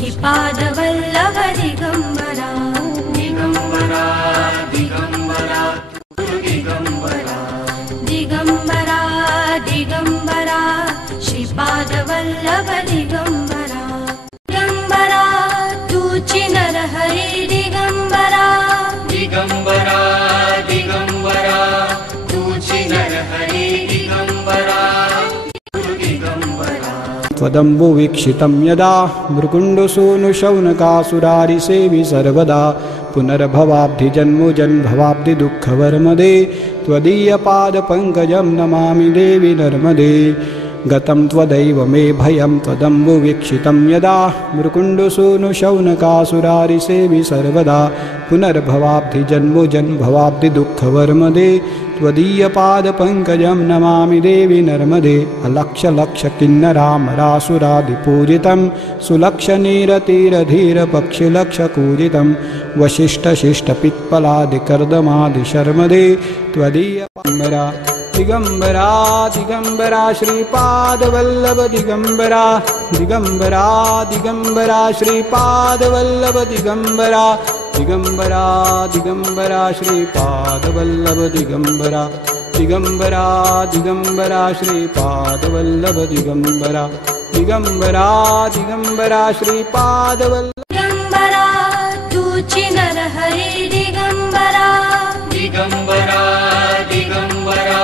श्रीपादवल्लभ दिगंबरा दिगंबरा दिगंबरा दिगंबरा दिगंबरा दिगंबरा श्रीपादवल्लभ दिगंबरा दिगंबरा तू चिनर हरि दिगंबरा दिगंबरा दिगंबरा तू चिनर हरि दिगंबरा दिगंबरा त्वदम्बु वीक्षितं यदा मृकुण्डसूनुशौनकासुरारिसेवि सर्वदा पुनर्भवाब्धिजन्मोजन्मभवाब्धि दुःखवर्मदे त्वदीयपादपङ्कजं नमामि देवि नर्मदे गतं त्वदैव मे भयं त्वदम्बु वीक्षितं यदा मृकुण्डसूनुशौनकासुरारिसेवि सर्वदा पुनर्भवाब्धिजन्मोजन्मभवाब्धि दुःखवर्मदे त्वदीयपादपङ्कजं नमामि देवि नर्मदे अलक्ष्यलक्षकिन्नरामरासुरादिपूजितं सुलक्षनीरतीरधीरपक्षिलक्षकूजितं वसिष्ठशिष्टपित्पलादिकर्दमादिशर्मदे त्वदीयपादपङ्कजं दिगंबरा दिगंबरा श्रीपादवल्लभ दिगंबरा दिगंबरा दिगंबरा श्रीपादवल्लभ दिगंबरा दिगंबरा दिगंबरा श्रीपादवल्लभ दिगंबरा दिगंबरा दिगंबरा श्रीपादवल्लभ दिगंबरा दिगंबरा दिगंबरा श्रीपादवल्लभ दिगंबरा तू चिनर हरि दिगंबरा दिगंबरा दिगंबरा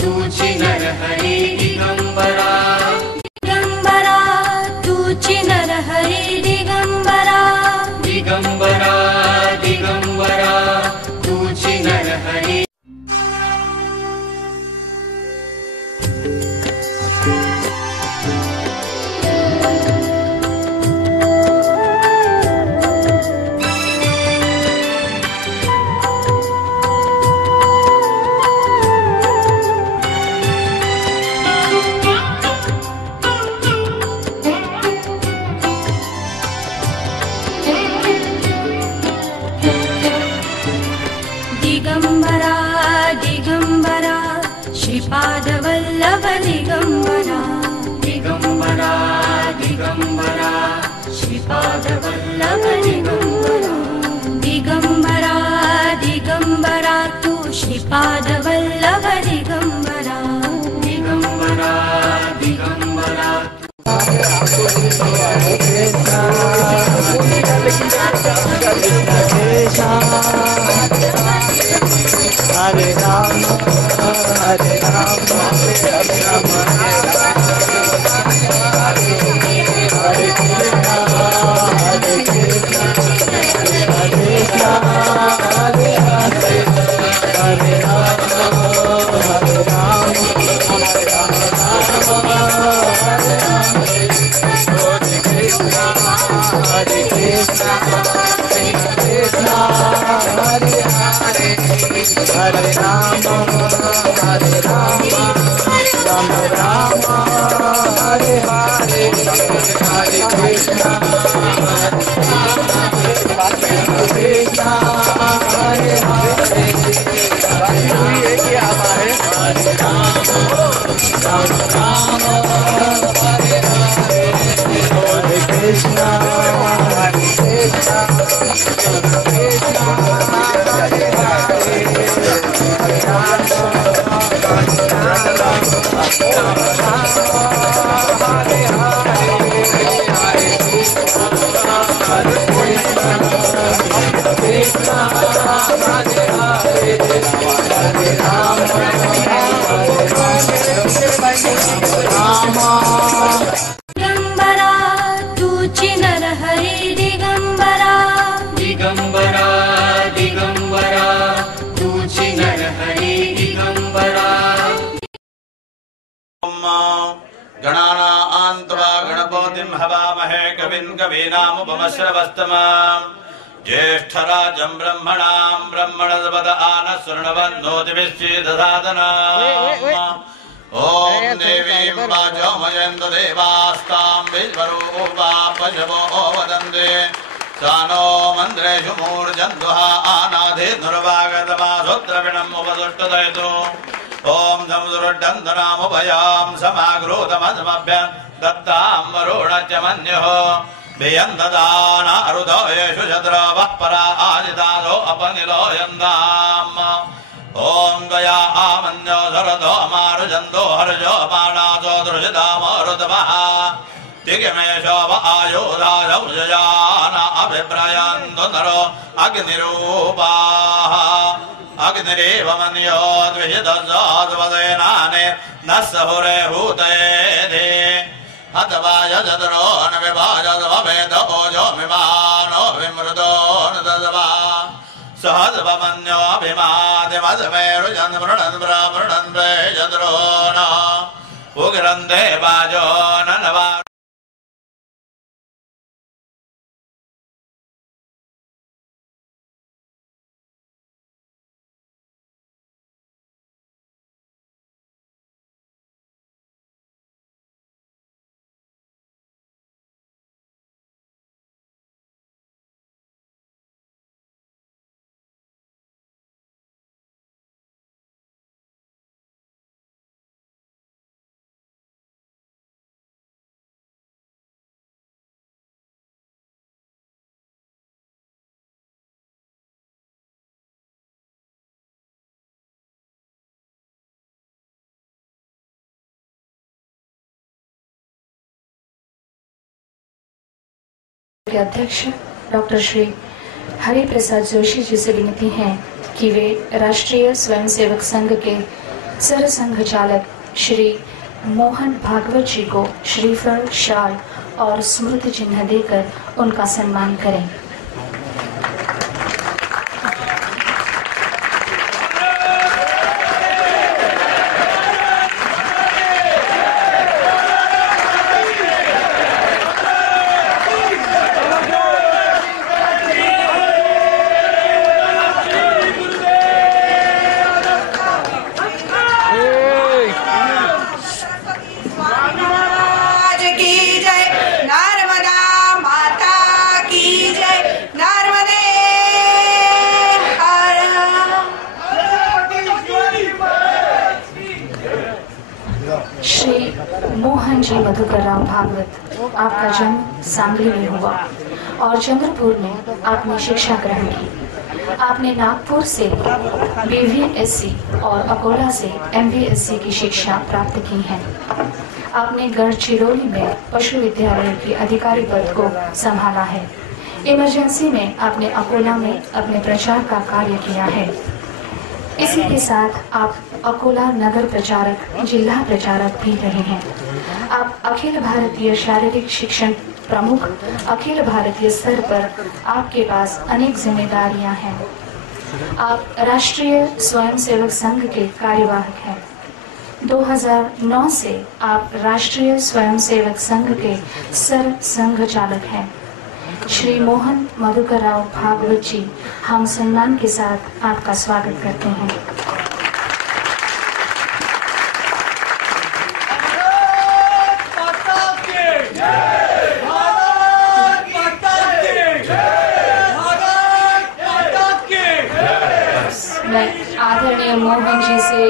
तू चिनर हरि दिगंबरा दिगंबरा तू चिनर हरि दिगंबरा दिगंबरा दिगंबरा तू चिनर हरि दिगंबरा दिगंबरा श्रीपादवल्लभ दिगंबरा दिगंबरा दिगंबरा श्रीपादवल्लभ दिगंबरा दिगंबरा दिगंबरा तू श्रीपादवल्लभ दिगंबरा दिगंबरा दिगंबरा हरे राम हरे राम हरे राम हरे कृष्ण हरे कृष्ण हरे राम हरे हरे हरे राम हरे राम हरे राम हरे कृष्ण हरे हरे हरे राम हरे राम राम राम हरे हरे हरे कृष्ण हरे हरे हरे राम राम राम हरे हरे हरे कृष्ण हरे कृष्ण दिगंबरा तू चिनर हरि दिगंबरा दिगंबरा दिगंबरा तू चिनर हरि दिगंबरा गणानान्त्वा गणपतिं हवामहे कविं कवीनामुपमश्रवस्तमाम् ज्येष्ठराजं ब्रह्मणां ब्रह्मणस्पत आनः ओम देवीं वाचोमयन्तु देवास्तां विश्वरूपा पशवो वदन्ते सानो मन्त्रेषु मूर्जन्तुः आनाधिर्नुर्वागतमासुद्रविणम् उपदुष्टदयतु ओम समुद्रोड्डन्तनामुभयां समाग्रोतमसमभ्यं दत्तां वरुणश्च मन्युः बेयन्ददान अरुदयेषु शत्रवः पराजितादो अपनिलो यन्दाम् ॐ गया आमन्यो शरदो मारुजन्दो हर्षो बाणाचो दृशितामरुदवः दिग्मेशो व आयुधायौषयान अभिप्रयन्तो नरो अग्निरूपाः अग्निरेव मन्यो द्विषितस्वदेनानि न सहुरे भूतेधि अथवा यजद्रो न विभाजद्ववेदो ओजो विमानो विमृदो न तद्वा सहद्वमन्योऽभिमादिमद्मेरुजन् मृणन् ब्रमृणन् प्रेजद्रो न उग्रन् देवाजो न नवा के अध्यक्ष डॉक्टर श्री हरि प्रसाद जोशी जी से विनती है कि वे राष्ट्रीय स्वयंसेवक संघ के सरसंघ चालक श्री मोहन भागवत जी को श्रीफल, शाल और स्मृति चिन्ह देकर उनका सम्मान करें। मोहन जी मधुकर राव भागवत, आपका जन्म सांगली में हुआ और चंद्रपुर में आपने शिक्षा ग्रहण की। आपने नागपुर से BVSC और अकोला से MVSC की शिक्षा प्राप्त की है। आपने गढ़चिरौली में पशु विद्यालय के अधिकारी पद को संभाला है। इमरजेंसी में आपने अकोला में अपने प्रचार का कार्य किया है। इसी के साथ आप अकोला नगर प्रचारक, जिला प्रचारक भी रहे हैं। आप अखिल भारतीय शारीरिक शिक्षण प्रमुख, अखिल भारतीय स्तर पर आपके पास अनेक जिम्मेदारियां हैं। आप राष्ट्रीय स्वयंसेवक संघ के कार्यवाहक हैं। 2009 से आप राष्ट्रीय स्वयंसेवक संघ के सरसंघ चालक हैं। श्री मोहन मधुकर राव भागवत जी, हम सम्मान के साथ आपका स्वागत करते हैं। मैं आदरणीय मोहन जी से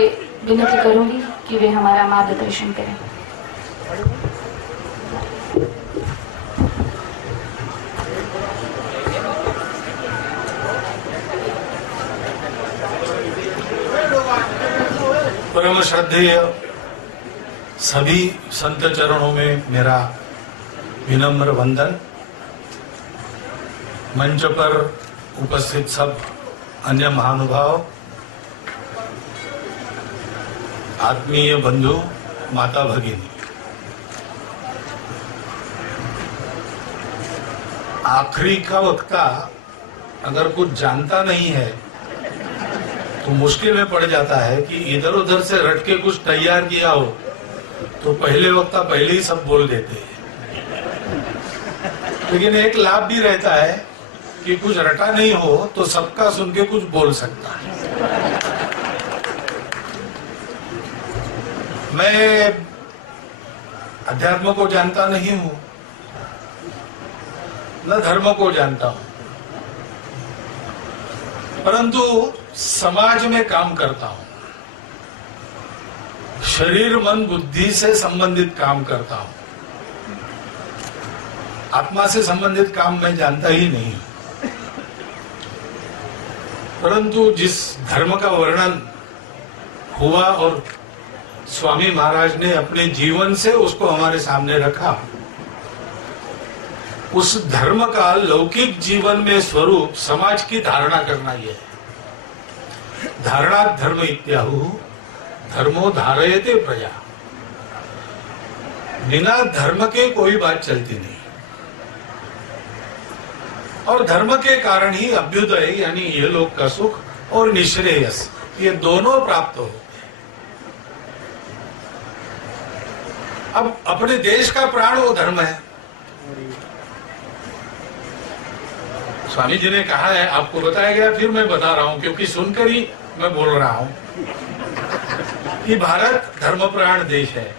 विनती करूंगी कि वे हमारा मार्गदर्शन करें। परम श्रद्धेय सभी संत चरणों में मेरा विनम्र वंदन। मंच पर उपस्थित सब अन्य महानुभाव, आत्मीय बंधु, माता भगिनी, आखिरी का वक्ता अगर कुछ जानता नहीं है तो मुश्किल में पड़ जाता है कि इधर उधर से रट के कुछ तैयार किया हो तो पहले वक्ता पहले ही सब बोल देते हैं। लेकिन एक लाभ भी रहता है कि कुछ रटा नहीं हो तो सबका सुन के कुछ बोल सकता है। मैं अध्यात्म को जानता नहीं हूं, न धर्म को जानता हूं, परंतु समाज में काम करता हूं। शरीर मन बुद्धि से संबंधित काम करता हूं। आत्मा से संबंधित काम मैं जानता ही नहीं हूं, परंतु जिस धर्म का वर्णन हुआ और स्वामी महाराज ने अपने जीवन से उसको हमारे सामने रखा, उस धर्म का लौकिक जीवन में स्वरूप समाज की धारणा करना यह है। धारणा धर्म इत्याहु धर्मो धारयते प्रजा। बिना धर्म के कोई बात चलती नहीं, और धर्म के कारण ही अभ्युदय यानी ये लोग का सुख और निश्रेयस ये दोनों प्राप्त हो। अब अपने देश का प्राण वो धर्म है। स्वामी जी ने कहा है, आपको बताया गया, फिर मैं बता रहा हूं क्योंकि सुनकर ही मैं बोल रहा हूं कि भारत धर्म प्राण देश है।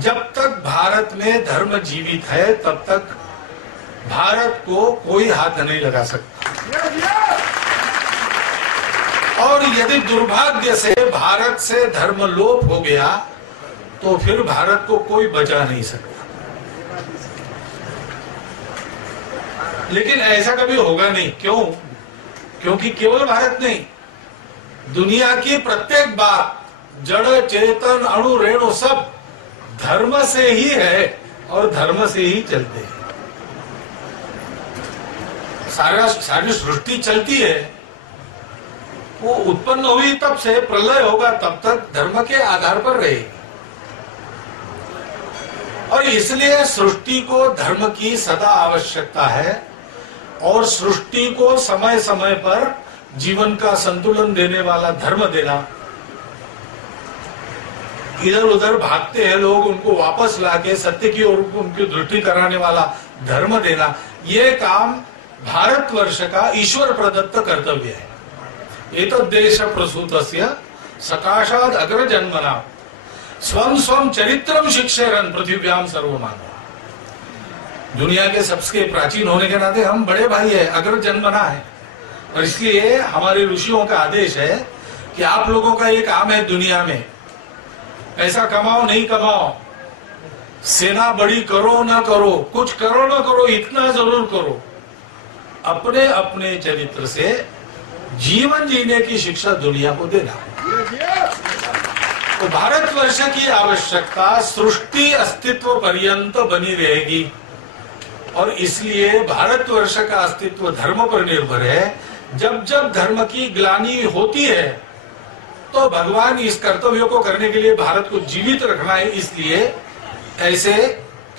जब तक भारत में धर्म जीवित है तब तक भारत को कोई हाथ नहीं लगा सकता, और यदि दुर्भाग्य से भारत से धर्म लोप हो गया तो फिर भारत को कोई बचा नहीं सकता। लेकिन ऐसा कभी होगा नहीं। क्यों? क्योंकि केवल भारत नहीं, दुनिया की प्रत्येक बात, जड़ चेतन अणु रेणु सब धर्म से ही है और धर्म से ही चलते हैं। सारी सृष्टि चलती है, वो उत्पन्न हुई तब से प्रलय होगा तब तक धर्म के आधार पर रहेगी, और इसलिए सृष्टि को धर्म की सदा आवश्यकता है, और सृष्टि को समय समय पर जीवन का संतुलन देने वाला धर्म देना। इधर उधर भागते हैं लोग, उनको वापस लाके सत्य की ओर उनकी दृष्टि कराने वाला धर्म देना, ये काम भारतवर्ष का ईश्वर प्रदत्त कर्तव्य है। एतद् देश प्रसूतस्य सकाशाद अग्र जन्मना स्वम स्वम चरित्रम शिक्षेरन पृथ्व्याम सर्वमानव। दुनिया के सबसे प्राचीन होने के नाते हम बड़े भाई है, अग्र जन्मना है, और इसलिए हमारे ऋषियों का आदेश है कि आप लोगों का ये काम है दुनिया में, पैसा कमाओ नहीं कमाओ, सेना बड़ी करो ना करो, कुछ करो ना करो, इतना जरूर करो, अपने अपने चरित्र से जीवन जीने की शिक्षा दुनिया को देना। तो भारतवर्ष की आवश्यकता सृष्टि अस्तित्व पर्यंत बनी रहेगी, और इसलिए भारतवर्ष का अस्तित्व धर्म पर निर्भर है। जब जब धर्म की ग्लानि होती है तो भगवान इस कर्तव्य को करने के लिए भारत को जीवित रखना है, इसलिए ऐसे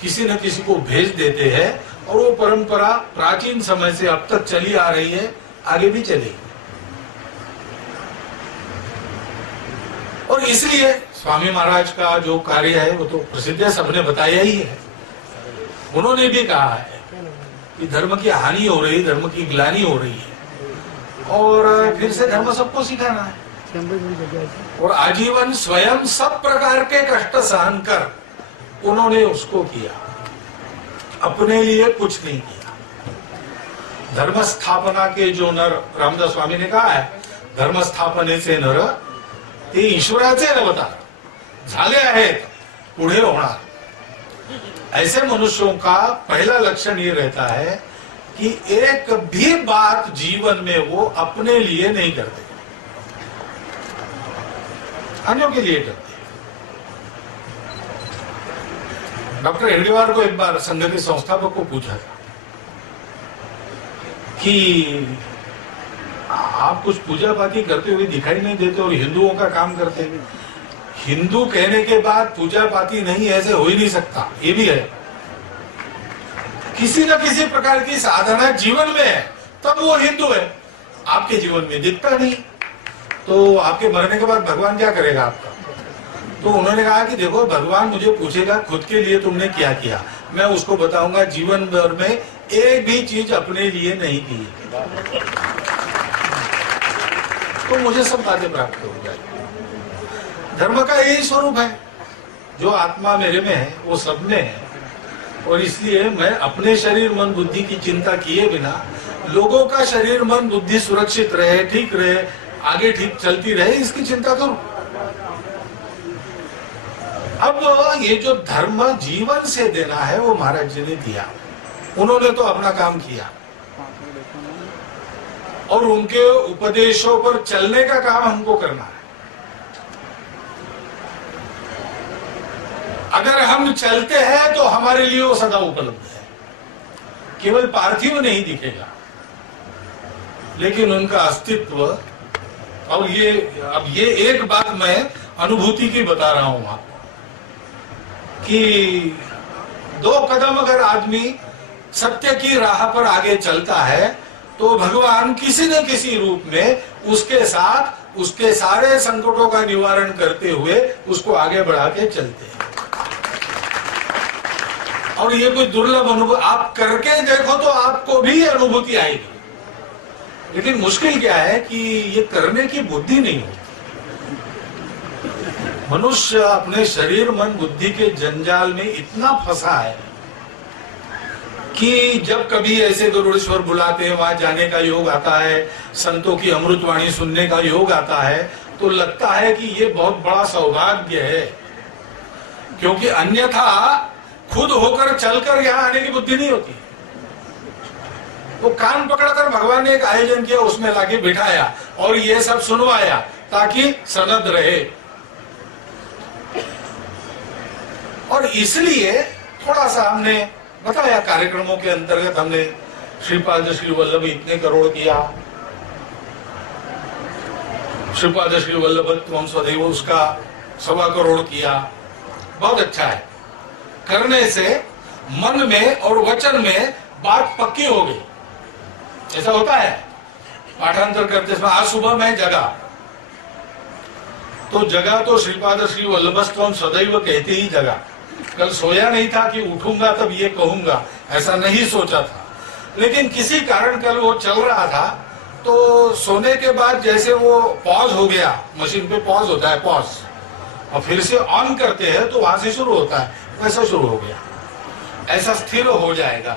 किसी न किसी को भेज देते हैं, और वो परंपरा प्राचीन समय से अब तक चली आ रही है, आगे भी चलेगी। और इसलिए स्वामी महाराज का जो कार्य है वो तो प्रसिद्ध है, सबने बताया ही है। उन्होंने भी कहा है कि धर्म की हानि हो रही, धर्म की ग्लानि हो रही है, और फिर से धर्म सबको सिखाना है, और आजीवन स्वयं सब प्रकार के कष्ट सहन कर उन्होंने उसको किया, अपने लिए कुछ नहीं किया। धर्म स्थापना के जो नर, रामदास स्वामी ने कहा है, धर्म स्थापने से नर ते ईश्वराचे अवतार झाले आहेत, पुढे होणार। ऐसे मनुष्यों का पहला लक्षण ये रहता है कि एक भी बात जीवन में वो अपने लिए नहीं करते, अन्यों के लिए करते। डॉक्टर हेडगेवार को एक बार संघ के संस्थापक को पूछा था कि आप कुछ पूजा पाती करते हुए दिखाई नहीं देते और हिंदुओं का काम करते हैं। हिंदू कहने के बाद पूजा पाती नहीं, ऐसे हो ही नहीं सकता। ये भी है, किसी न किसी प्रकार की साधना जीवन में है, तब वो हिंदू है। आपके जीवन में दिखता नहीं, तो आपके मरने के बाद भगवान क्या करेगा आपका? तो उन्होंने कहा कि देखो, भगवान मुझे पूछेगा खुद के लिए तुमने क्या किया, मैं उसको बताऊंगा जीवन भर में एक भी चीज अपने लिए नहीं की, तो मुझे सब बातें प्राप्त हो जाएगी। धर्म का यही स्वरूप है, जो आत्मा मेरे में है वो सब में है, और इसलिए मैं अपने शरीर मन बुद्धि की चिंता किए बिना लोगों का शरीर मन बुद्धि सुरक्षित रहे, ठीक रहे, आगे ठीक चलती रहे, इसकी चिंता करूं। अब ये जो धर्म जीवन से देना है वो महाराज जी ने दिया। उन्होंने तो अपना काम किया और उनके उपदेशों पर चलने का काम हमको करना है। अगर हम चलते हैं तो हमारे लिए वो सदा उपलब्ध है, केवल पार्थिव नहीं दिखेगा लेकिन उनका अस्तित्व। और ये एक बात मैं अनुभूति की बता रहा हूं आपको कि 2 कदम अगर आदमी सत्य की राह पर आगे चलता है तो भगवान किसी न किसी रूप में उसके साथ उसके सारे संकटों का निवारण करते हुए उसको आगे बढ़ा के चलते हैं। और ये कोई दुर्लभ अनुभव, आप करके देखो तो आपको भी अनुभूति आएगी। लेकिन मुश्किल क्या है कि ये करने की बुद्धि नहीं होती। मनुष्य अपने शरीर मन बुद्धि के जंजाल में इतना फंसा है कि जब कभी ऐसे गरुड़ेश्वर बुलाते हैं, वहां जाने का योग आता है, संतों की अमृतवाणी सुनने का योग आता है, तो लगता है कि ये बहुत बड़ा सौभाग्य है। क्योंकि अन्यथा खुद होकर चलकर यहाँ आने की बुद्धि नहीं होती। वो कान पकड़कर भगवान ने एक आयोजन किया, उसमें लाके बिठाया और ये सब सुनवाया ताकि सनद रहे। और इसलिए थोड़ा सा हमने बताया, कार्यक्रमों के अंतर्गत हमने श्रीपाद श्री वल्लभ इतने करोड़ किया, श्रीपाद श्री वल्लभत्वम स्वदेव उसका 1.25 करोड़ किया। बहुत अच्छा है, करने से मन में और वचन में बात पक्की हो गई। ऐसा होता है पाठांतर करते समय। आज सुबह मैं जगा तो श्रीपाद श्री वल्लभस्त्वम सदैव कहते ही जगा। कल सोया नहीं था कि उठूंगा तब ये कहूंगा, ऐसा नहीं सोचा था। लेकिन किसी कारण कल वो चल रहा था तो सोने के बाद जैसे वो पॉज हो गया, मशीन पे पॉज होता है, पॉज, और फिर से ऑन करते हैं तो वहां से शुरू होता है, वैसा शुरू हो गया। ऐसा स्थिर हो जाएगा।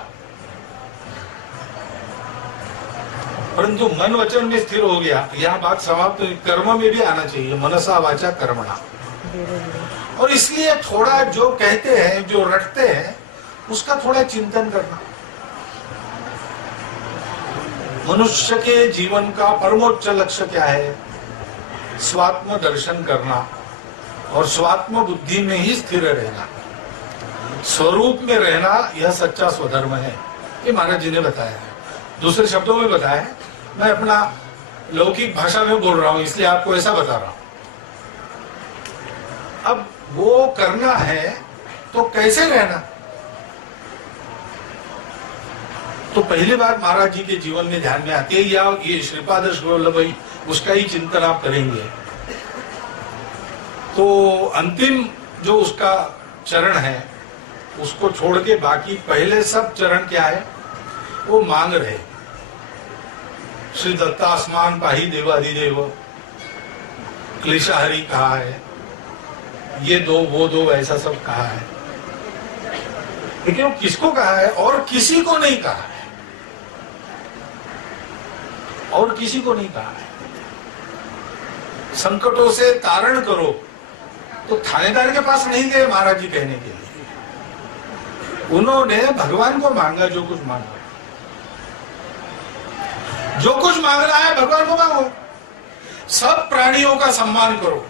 परंतु मन वचन में स्थिर हो गया, यह बात समाप्त। कर्म में भी आना चाहिए, मनसा वाचा कर्मणा। और इसलिए थोड़ा जो कहते हैं, जो रटते हैं, उसका थोड़ा चिंतन करना। मनुष्य के जीवन का परमोच्च लक्ष्य क्या है? स्वात्म दर्शन करना और स्वात्म बुद्धि में ही स्थिर रहना, स्वरूप में रहना, यह सच्चा स्वधर्म है। ये महाराज जी ने बताया है। दूसरे शब्दों में बताया है, मैं अपना लौकिक भाषा में बोल रहा हूं इसलिए आपको ऐसा बता रहा हूं। अब वो करना है तो कैसे रहना? तो पहली बात महाराज जी के जीवन में ध्यान में आती है, या ये श्रीपाद वल्लभ उसका ही चिंतन आप करेंगे तो अंतिम जो उसका चरण है उसको छोड़ के बाकी पहले सब चरण क्या है? वो मांग रहे। श्री दत्तास्मान पाही देवाधिदेव, क्लेशाहरि कहा है, ये दो वो दो, ऐसा सब कहा है। लेकिन वो किसको कहा है? और किसी को नहीं कहा है, और किसी को नहीं कहा है। संकटों से तारण करो तो थानेदार के पास नहीं गए महाराज जी कहने के लिए। उन्होंने भगवान को मांगा, जो कुछ मांगा। जो कुछ मांगना है भगवान को मांगो। सब प्राणियों का सम्मान करो,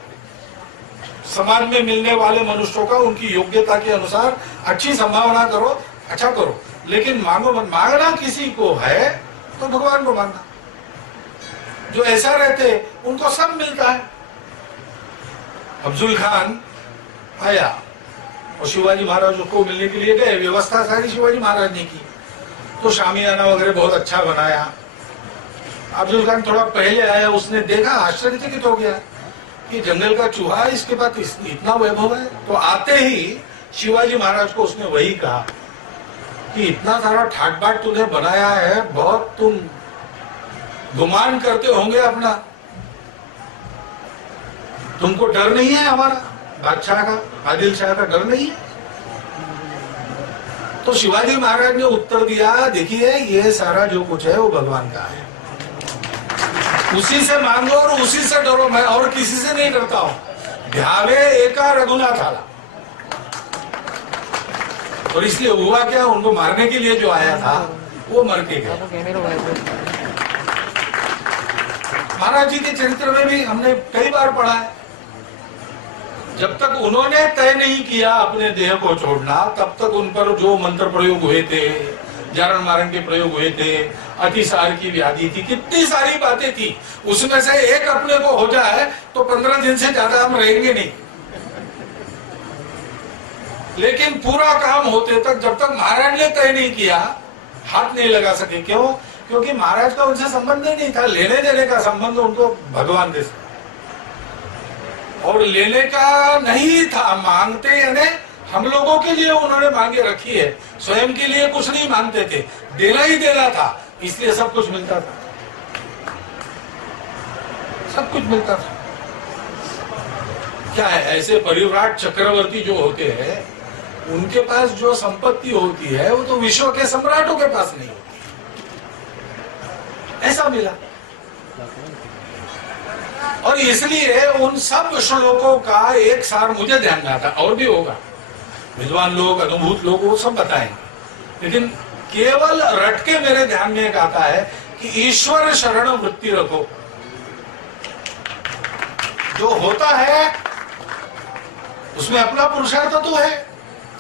समाज में मिलने वाले मनुष्यों का उनकी योग्यता के अनुसार अच्छी संभावना करो, अच्छा करो। लेकिन मांगो मत। मांगना किसी को है तो भगवान को मांगना। जो ऐसा रहते उनको सब मिलता है। अफजुल खान आया और शिवाजी महाराज को मिलने के लिए गए। व्यवस्था सारी शिवाजी महाराज ने की, तो शामियाना वगैरह बहुत अच्छा बनाया। अफजुल खान थोड़ा पहले आया, उसने देखा, आश्चर्यचकित हो गया कि जंगल का चूहा है, इसके पास इतना वैभव है। तो आते ही शिवाजी महाराज को उसने वही कहा कि इतना सारा ठाट बाट तूने बनाया है, बहुत तुम गुमान करते होंगे अपना, तुमको डर नहीं है हमारा बादशाह का, आदिल शाह का डर नहीं है? तो शिवाजी महाराज ने उत्तर दिया, देखिए ये सारा जो कुछ है वो भगवान का है, उसी से मांगो और उसी से डरो। मैं और किसी से नहीं डरता हूं। ध्यावे एका रघुनाथ आला, और इसलिए हुआ क्या, उनको मारने के लिए जो आया था वो मर के गया। महाराज जी के चरित्र में भी हमने कई बार पढ़ा है, जब तक उन्होंने तय नहीं किया अपने देह को छोड़ना, तब तक उन पर जो मंत्र प्रयोग हुए थे, जारण मारण के प्रयोग हुए थे, अतिसार की व्याधि थी, कितनी सारी बातें थी, उसमें से एक अपने को हो जाए तो 15 दिन से ज्यादा हम रहेंगे नहीं। लेकिन पूरा काम होते तक जब तक महाराज ने तय नहीं किया, हाथ नहीं लगा सके। क्यों? क्योंकि महाराज का उनसे संबंध ही नहीं था, लेने देने का संबंध उनको भगवान से, और लेने का नहीं था, मांगते यानी हम लोगों के लिए उन्होंने मांगे रखी है, स्वयं के लिए कुछ नहीं मांगते थे, देना ही देना था, इसलिए सब कुछ मिलता था, सब कुछ मिलता था। क्या है, ऐसे परिव्राट चक्रवर्ती जो होते हैं, उनके पास जो संपत्ति होती है वो तो विश्व के सम्राटों के पास नहीं होती, ऐसा मिला। और इसलिए उन सब श्लोकों का एक सार मुझे ध्यान में आता, और भी होगा, विद्वान लोग, अनुभूत लोग वो सब बताएंगे, लेकिन केवल रट के मेरे ध्यान में एक आता है कि ईश्वर शरण वृत्ति रखो। जो होता है उसमें अपना पुरुषार्थ तो है,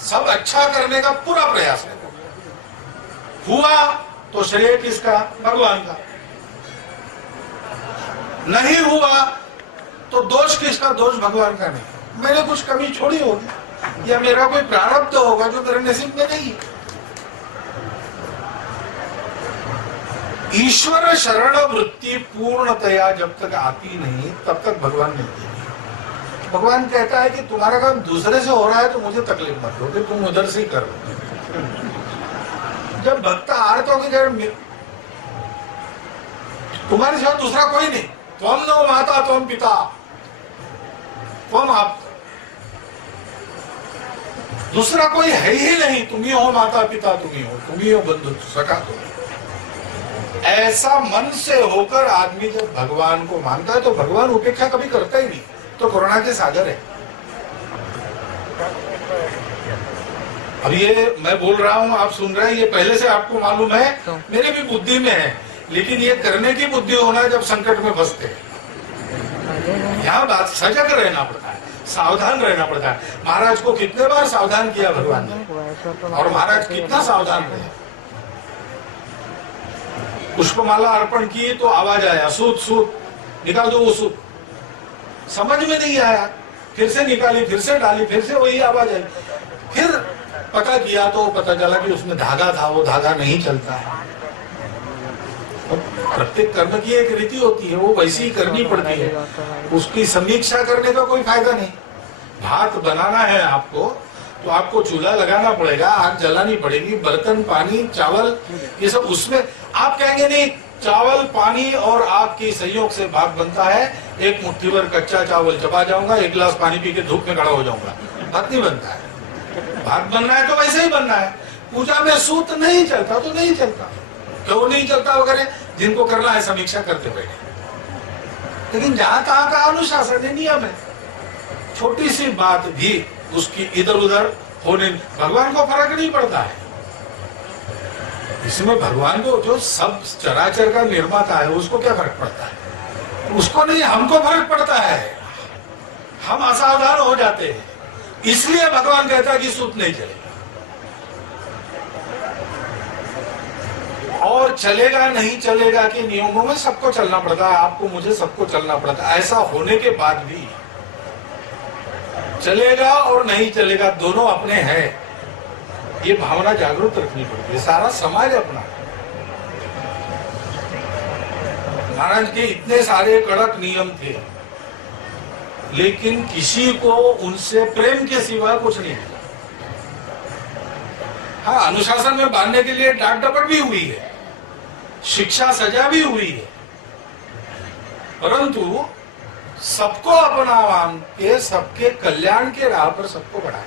सब अच्छा करने का पूरा प्रयास है। हुआ तो श्रेय किसका? भगवान का। नहीं हुआ तो दोष किसका? दोष भगवान का नहीं। मैंने कुछ कमी छोड़ी होगी या मेरा कोई प्रारब्ध होगा जो मेरे नसीब में नहीं। ईश्वर शरण वृत्ति पूर्णतया जब तक आती नहीं तब तक भगवान नहीं देगी। भगवान कहता है कि तुम्हारा काम दूसरे से हो रहा है तो मुझे तकलीफ मत दो, कि तुम उधर से ही करो। जब भक्त आर्त होगी, तुम्हारे सिवा दूसरा कोई नहीं, त्वम नो माता त्वम पिता त्वम आप, दूसरा कोई है ही नहीं, तुम ही हो माता पिता, तुम ही हो बंधु सखा। तुम ऐसा मन से होकर आदमी जब भगवान को मानता है तो भगवान उपेक्षा कभी करता ही नहीं, तो करुणा के सागर है। अब ये मैं बोल रहा हूँ, आप सुन रहे हैं, ये पहले से आपको मालूम है, मेरी भी बुद्धि में है, लेकिन ये करने की बुद्धि होना है जब संकट में फंसते हैं। यहाँ बात सजग रहना पड़ता है, सावधान रहना पड़ता है। महाराज को कितने बार सावधान किया भगवान ने, और महाराज कितना सावधान रहे। पुष्पमाला अर्पण की तो आवाज आया, सूत सूत निकाल दो वो सूत, समझ में नहीं आया, फिर से निकाली, फिर से डाली, फिर से वही आवाज आई, फिर पता किया तो पता चला कि उसमें धागा था, वो धागा नहीं चलता है। प्रत्येक कर्म की एक रीति होती है, वो वैसी ही करनी पड़ती है, उसकी समीक्षा करने का कोई फायदा नहीं। भात बनाना है आपको तो आपको चूल्हा लगाना पड़ेगा, आग जलानी पड़ेगी, बर्तन, पानी, चावल, ये सब उसमें। आप कहेंगे नहीं, चावल, पानी और आग के संयोग से भात बनता है, एक मुट्ठी भर कच्चा चावल चबा जाऊंगा, एक गिलास पानी पी के धूप में खड़ा हो जाऊंगा, भात नहीं बनता है। भात बनना है तो वैसे ही बनना है। पूजा में सूत नहीं चलता तो नहीं चलता, क्यों नहीं चलता वगैरह, जिनको करना है समीक्षा करते बैठे। लेकिन जहां तहां का अनुशासन है, नियम है, छोटी सी बात भी उसकी इधर उधर होने, भगवान को फर्क नहीं पड़ता है। इसमें भगवान को, जो सब चराचर का निर्माता है, उसको क्या फर्क पड़ता है? उसको नहीं, हमको फर्क पड़ता है। हम असावधान हो जाते हैं, इसलिए भगवान कहता है कि सूत नहीं चलेगा। और चलेगा नहीं चलेगा के नियमों में सबको चलना पड़ता है, आपको मुझे सबको चलना पड़ता है। ऐसा होने के बाद भी चलेगा और नहीं चलेगा दोनों अपने हैं, ये भावना जागरूक रखनी पड़ती है। सारा समाज अपना है। महाराज के इतने सारे कड़क नियम थे, लेकिन किसी को उनसे प्रेम के सिवा कुछ नहीं मिला। हाँ, अनुशासन में बांधने के लिए डांट डपट भी हुई है, शिक्षा सजा भी हुई है, परंतु सबको अपना मान के सबके कल्याण के राह पर सबको बढ़ाया।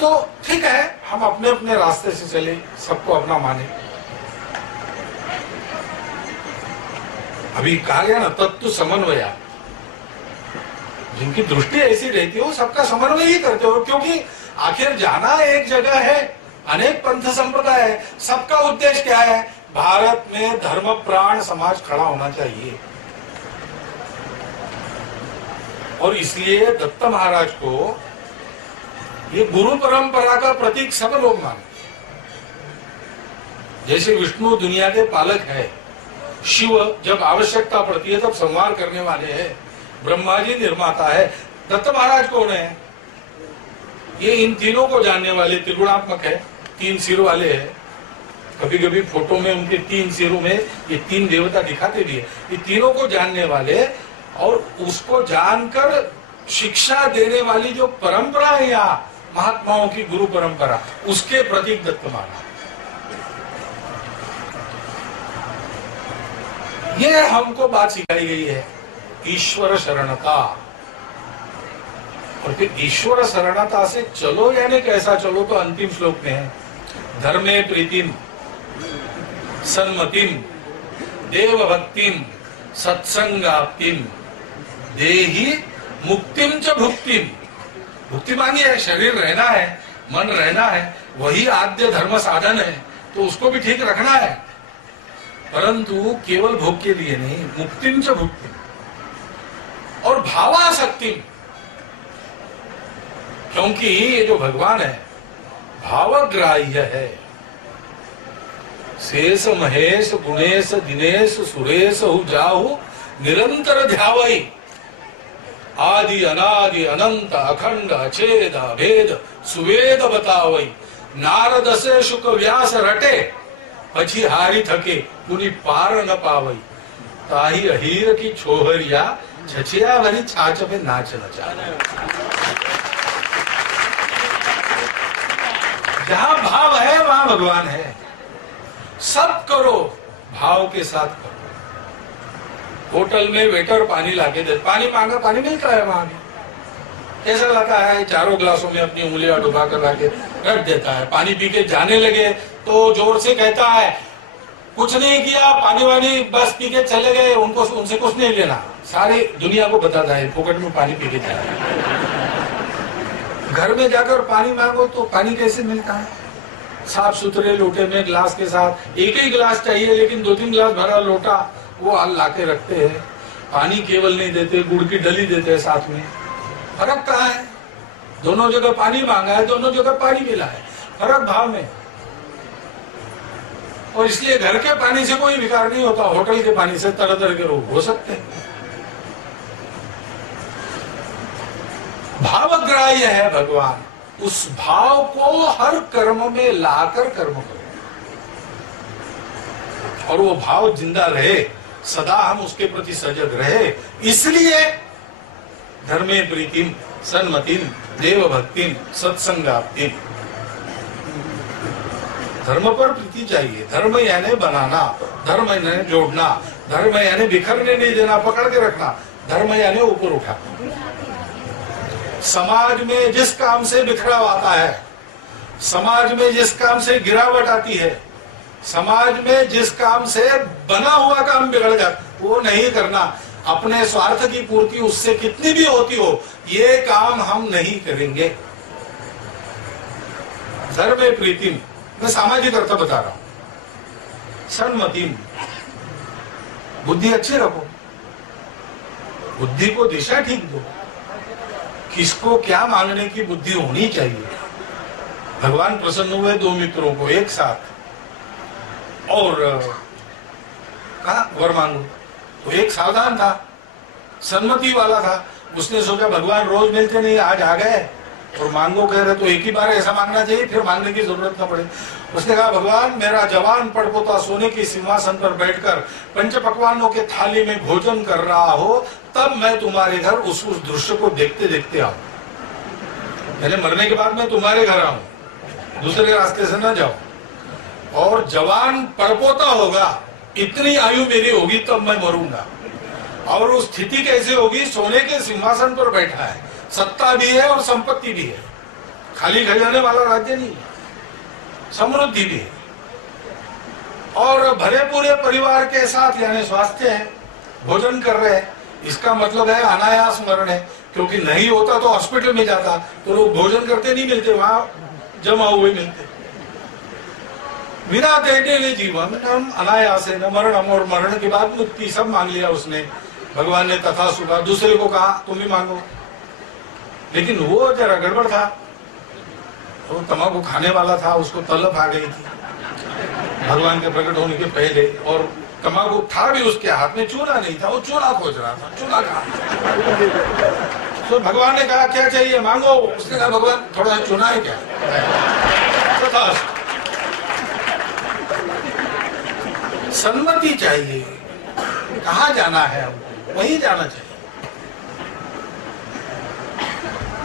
तो ठीक है, हम अपने अपने रास्ते से चले, सबको अपना माने। अभी कहा गया ना, तत्व समन्वया, जिनकी दृष्टि ऐसी रहती है वो सबका समन्वय ही करते हो, क्योंकि आखिर जाना एक जगह है, अनेक पंथ संप्रदाय है, सबका उद्देश्य क्या है? भारत में धर्म प्राण समाज खड़ा होना चाहिए। और इसलिए दत्त महाराज को ये गुरु परंपरा का प्रतीक सब लोग मानते। जैसे विष्णु दुनिया के पालक है, शिव जब आवश्यकता पड़ती है तब संहार करने वाले हैं, ब्रह्मा जी निर्माता है, दत्त महाराज कौन है? ये इन तीनों को जानने वाले, त्रिगुणात्मक है, 3 सिर वाले हैं। कभी कभी फोटो में उनके 3 सिरों में ये 3 देवता दिखाते भी है। ये तीनों को जानने वाले और उसको जानकर शिक्षा देने वाली जो परंपरा है यहाँ महात्माओं की गुरु परंपरा, उसके प्रतीक दत्त महाराज। ये हमको बात सिखाई गई है, ईश्वर शरणता। और फिर ईश्वर शरणता से चलो, यानी कैसा चलो? तो अंतिम श्लोक में है, धर्मे प्रीतिम सन्मतिम देव भक्तिम सत्संगाप्तिम देहि मुक्तिम च भुक्तिम। भुक्ति मानी है, शरीर रहना है, मन रहना है, वही आद्य धर्म साधन है, तो उसको भी ठीक रखना है, परंतु केवल भोग के लिए नहीं, मुक्तिम च भुक्तिम। और भावासक्तिम, क्योंकि ये जो भगवान है भावग्राह्य है। शेष महेश गुणेश दिनेश सुरेश हु जाहु निरंतर ध्यावई। आदि अनादि अनंत अखंड अछेद भेद सुवेद बतावई। नारद से शुक व्यास रटे पछी हारी थके पुनि पार न पावई। ताही अहीर की छोहरिया छछिया भरी छाछ में नाच नचा। जहां भाव है वहां भगवान है। सब करो भाव के साथ करो। होटल में वेटर पानी लाके दे, पानी मांगा, पानी मिलता है वहां भी। कैसा लाता है? चारों गिलासों में अपनी उंगलियां डुबा कर लाके रख देता है। पानी पी के जाने लगे तो जोर से कहता है कुछ नहीं किया, पानी वानी बस पी के चले गए, उनको उनसे कुछ नहीं लेना। सारी दुनिया को बताता है फोकट में पानी पी के जाए। घर में जाकर पानी मांगो तो पानी कैसे मिलता है? साफ सुथरे लोटे में गिलास के साथ, एक ही गिलास चाहिए लेकिन 2-3 गिलास भरा लोटा वो लाके रखते हैं। पानी केवल नहीं देते, गुड़ की डली देते हैं साथ में। फर्क कहाँ है? दोनों जगह पानी मांगा है, दोनों जगह पानी मिला है, फर्क भाव में। और इसलिए घर के पानी से कोई विकार नहीं होता, होटल के पानी से तरह तरह के रोग हो सकते हैं। भावग्राह्य है भगवान, उस भाव को हर कर्म में लाकर कर्म करो और वो भाव जिंदा रहे, सदा हम उसके प्रति सजग रहे। इसलिए धर्मे प्रीतिम सन्मतिम देव भक्तिम सत्संगाप्तिम। धर्म पर प्रीति चाहिए। धर्म यानी बनाना, धर्म यानी जोड़ना, धर्म यानी बिखरने नहीं देना, पकड़ के रखना, धर्म यानी ऊपर उठाना। समाज में जिस काम से बिखराव आता है, समाज में जिस काम से गिरावट आती है, समाज में जिस काम से बना हुआ काम बिगड़ जाता, वो नहीं करना। अपने स्वार्थ की पूर्ति उससे कितनी भी होती हो, ये काम हम नहीं करेंगे। धर्मे प्रीतिम, मैं सामाजिक अर्थ बता रहा हूं। सन्मतिम, बुद्धि अच्छी रखो, बुद्धि को दिशा ठीक दो। किसको क्या मांगने की बुद्धि होनी चाहिए। भगवान प्रसन्न हुए 2 मित्रों को एक साथ और कहा वर मांगो। तो एक सावधान था, सन्मति वाला था, उसने सोचा भगवान रोज मिलते नहीं, आज आ गए और मांगो कह रहे तो एक ही बार ऐसा मांगना चाहिए, फिर मांगने की जरूरत न पड़े। उसने कहा भगवान मेरा जवान पड़पोता सोने के सिंहासन पर बैठकर पंच पकवानों के थाली में भोजन कर रहा हो, तब मैं तुम्हारे घर उस दृश्य को देखते देखते आऊं। मैंने मरने के बाद मैं तुम्हारे घर आऊं, दूसरे रास्ते से न जाऊं। और जवान पड़पोता होगा, इतनी आयु मेरी होगी तब मैं मरूंगा। और उस स्थिति कैसे होगी? सोने के सिंहासन पर बैठा है, सत्ता भी है और संपत्ति भी है, खाली खजाने वाला राज्य नहीं है, समृद्धि भी है और भरे पूरे परिवार के साथ यानी स्वास्थ्य है, भोजन कर रहे हैं। इसका मतलब है अनायास मरण है। क्योंकि नहीं होता तो हॉस्पिटल में जाता, तो लोग भोजन करते नहीं मिलते, वहां जमा हुए मिलते। बिना देने जीवन हम अनायास है न मरणम, और मरण के बाद मुक्ति, सब मांग लिया उसने। भगवान ने तथा सुखा, दूसरे को कहा तुम भी मांगो, लेकिन वो जरा गड़बड़ था, वो तंबाकू खाने वाला था, उसको तलब आ गई थी भगवान के प्रकट होने के पहले, और तंबाकू था भी उसके हाथ में, चूना नहीं था, वो चूना खोज रहा था, चूना कहा। तो भगवान ने कहा क्या चाहिए मांगो, उसने कहा भगवान थोड़ा चूना है क्या, तथा सम्मति चाहिए, कहाँ जाना है हमको, वहीं जाना चाहिए।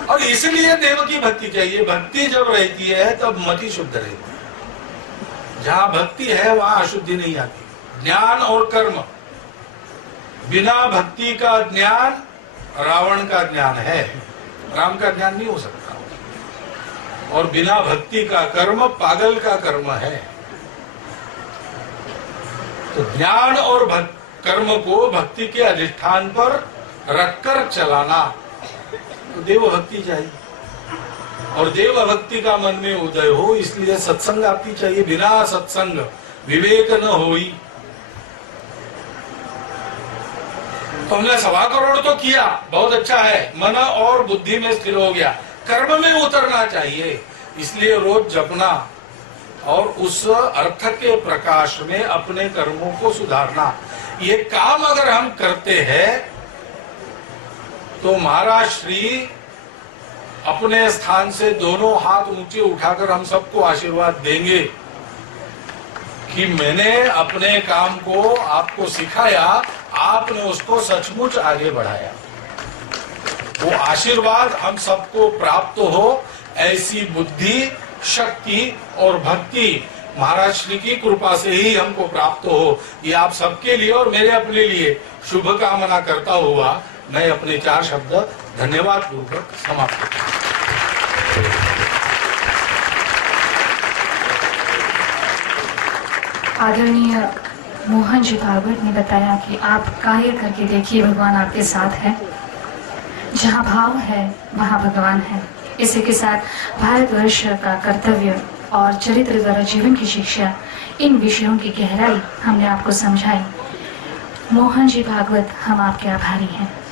और इसलिए देव की भक्ति चाहिए। भक्ति जब रहती है तब मति शुद्ध रहती है। जहां भक्ति है वहां अशुद्धि नहीं आती। ज्ञान और कर्म, बिना भक्ति का ज्ञान रावण का ज्ञान है, राम का ज्ञान नहीं हो सकता। और बिना भक्ति का कर्म पागल का कर्म है। तो ज्ञान और कर्म को भक्ति के अधिष्ठान पर रखकर चलाना, तो देव भक्ति चाहिए। और देव भक्ति का मन में उदय हो, इसलिए सत्संग आपकी चाहिए। बिना सत्संग विवेक न होई। तो हमने 1.25 करोड़ तो किया, बहुत अच्छा है, मन और बुद्धि में स्थिर हो गया, कर्म में उतरना चाहिए। इसलिए रोज जपना और उस अर्थ के प्रकाश में अपने कर्मों को सुधारना, ये काम अगर हम करते हैं तो महाराज श्री अपने स्थान से दोनों हाथ ऊंचे उठाकर हम सबको आशीर्वाद देंगे कि मैंने अपने काम को आपको सिखाया, आपने उसको सचमुच आगे बढ़ाया। वो आशीर्वाद हम सबको प्राप्त हो, ऐसी बुद्धि, शक्ति और भक्ति महाराज श्री की कृपा से ही हमको प्राप्त हो। ये आप सबके लिए और मेरे अपने लिए शुभ कामना करता हुआ मैं अपने 4 शब्द धन्यवाद पूर्वक समाप्त करता हूं। आदरणीय मोहन जी भागवत ने बताया कि आप कार्य करके देखिए, भगवान आपके साथ है। जहाँ भाव है वहाँ भगवान है। इसी के साथ भारतवर्ष का कर्तव्य और चरित्र द्वारा जीवन की शिक्षा, इन विषयों की गहराई हमने आपको समझाई। मोहन जी भागवत, हम आपके आभारी हैं।